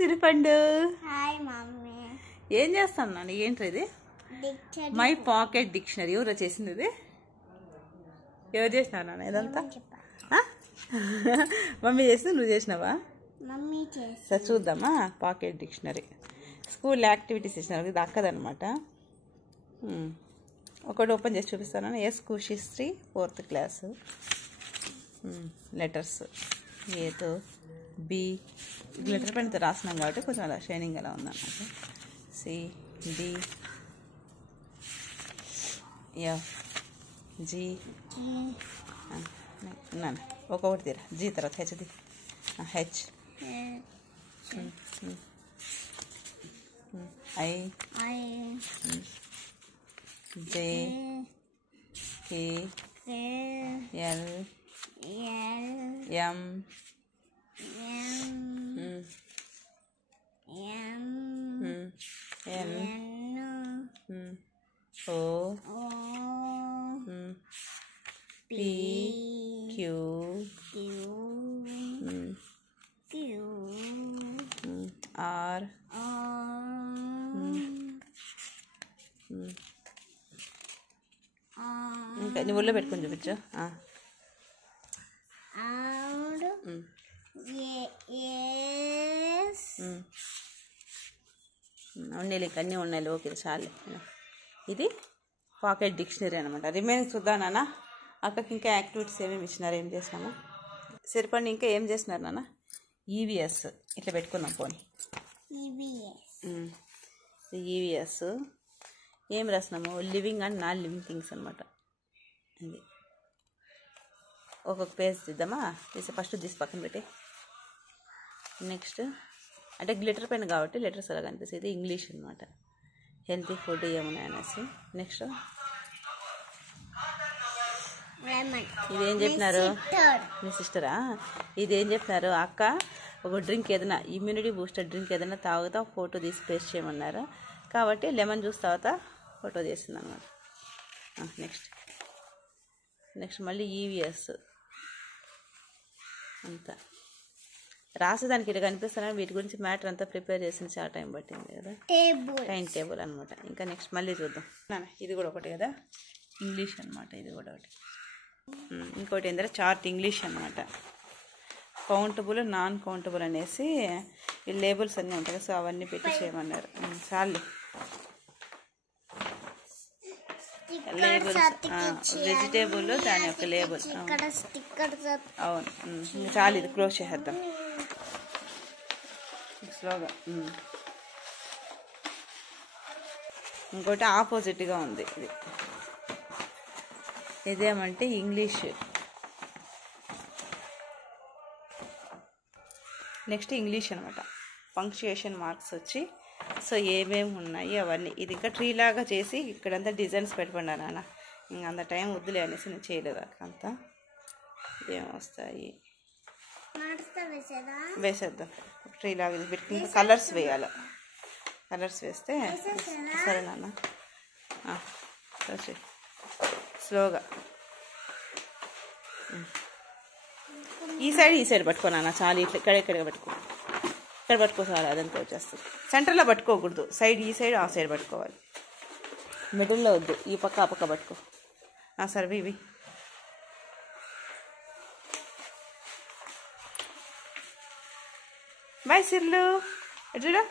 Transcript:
సిరిపండు. Hi mummy. ఏం చేస్తాను నాన్న? ఏంటి ఇది? My pocket dictionary. ఎవరు చేసింది ఇది? ఎవరు చేసినావు నాన్న ఇదంతా? మమ్మీ చేసింది, నువ్వు చేసినావా? మమ్మీ చేసి. సరే చూద్దామా. పాకెట్ డిక్షనరీ స్కూల్ యాక్టివిటీస్ ఇచ్చినారు, ఇది అక్కదనమాట. ఒకటి ఓపెన్ చేసి చూపిస్తాను. S Khushisri 4th class. Letters ఏతో బి గ్లిటర్ పెన్తో రాసినాం కాబట్టి కొంచెం అలా షైనింగ్ అలా ఉందన్నమాట. సి డి ఎఫ్ జి ఒక్కొక్కటి తీరా. జీ తర్వాత హెచ్ది. H I J K L M N O P Q R ఇంకా నీ ఒళ్ళో పెట్టుకొని చూపించు. ఉన్నాయి ఇంకా అన్నీ ఉన్నాయి. ఓకే చాలే. ఇది పాకెట్ డిక్షనరీ అనమాట. రిమైనింగ్ చూద్దాం నాన్న. అక్కకి ఇంకా యాక్టివిటీస్ ఏమేమి ఇచ్చినారు, ఏం చేసినాము. సరిపడి ఇంకా ఏం చేసినారు నాన్న? ఈవీఎస్ ఇట్లా పెట్టుకున్నాం. పోనీ ఈవీఎస్ ఏం రాసినాము? Living and non living things అనమాట. ఇది ఒక్కొక్క పేజ్ తీద్దామా? తీసి ఫస్ట్ తీసి పక్కన పెట్టి, నెక్స్ట్ అంటే గ్లిటర్ పెన్ కాబట్టి లెటర్స్ అలా కనిపిస్తుంది. ఇది ఇంగ్లీష్ అనమాట. హెల్తీ ఫుడ్ ఏమున్నాయి అనేసి. నెక్స్ట్ ఇదేం చెప్పినారు? మీ సిస్టరా? ఇదేం చెప్పినారు? అక్క ఒక డ్రింక్ ఏదైనా ఇమ్యూనిటీ బూస్టర్ డ్రింక్ ఏదైనా తాగుతా ఫోటో తీసి పేస్ట్ చేయమన్నారు కాబట్టి లెమన్ జ్యూస్ తాగుతా ఫోటో తీసింది అనమాట. నెక్స్ట్ మళ్ళీ ఈవీఎస్ అంతా రాసేదానికి ఇట్లా కనిపిస్తానని వీటి గురించి మ్యాటర్ అంతా ప్రిపేర్ చేసింది. చాలా టైం పట్టింది కదా. టైం టేబుల్ అనమాట. ఇంకా నెక్స్ట్ మళ్ళీ చూద్దాం. ఇది కూడా ఒకటి కదా, ఇంగ్లీష్ అనమాట. ఇది కూడా ఒకటి. ఇంకోటి ఏంటంటే చార్ట్ ఇంగ్లీష్ అనమాట. కౌంటబుల్ నాన్ కౌంటబుల్ అనేసి ఈ లేబుల్స్ అన్నీ ఉంటాయి కదా, సో అవన్నీ పెట్టి చేయమన్నారు. చాలు లేబుల్స్. వెజిటేబుల్ దాని యొక్క లేబుల్. అవును ఇంకా చాలు. ఇది క్లోజ్ చేసేద్దాం స్లోగా. ఇంకోటి ఆపోజిట్గా ఉంది. ఇదేమంటే ఇంగ్లీష్. నెక్స్ట్ ఇంగ్లీష్ అనమాట. పంక్చుయేషన్ మార్క్స్ వచ్చి సో ఏమేమి ఉన్నాయి అవన్నీ. ఇది ఇంకా ట్రీ లాగా చేసి ఇక్కడంతా డిజైన్స్ పెట్టుకున్నా నాన్న. ఇంక అంత టైం వద్దులే అనేసి నేను చేయలేదు. అక్కడంతా ఏం వస్తాయి వేసేద్దాం. ట్రీ లాగా ఇది పెట్టుకుని ఇంకా కలర్స్ వేయాలి. కలర్స్ వేస్తే సరే నాన్న. స్లోగా ఈ సైడ్ పట్టుకోనా? చాలు. ఇట్లా ఇక్కడ పట్టుకో. ఇక్కడ పట్టుకో చాలు. అదంతా వచ్చేస్తుంది. సెంటర్లో పట్టుకోకూడదు. సైడ్ ఈ సైడ్ ఆ సైడ్ పట్టుకోవాలి. మిడిల్లో వద్దు. ఈ పక్క ఆ పక్క పట్టుకో. సరే ఇవి బాయ్ సిర్లు ఎట్లా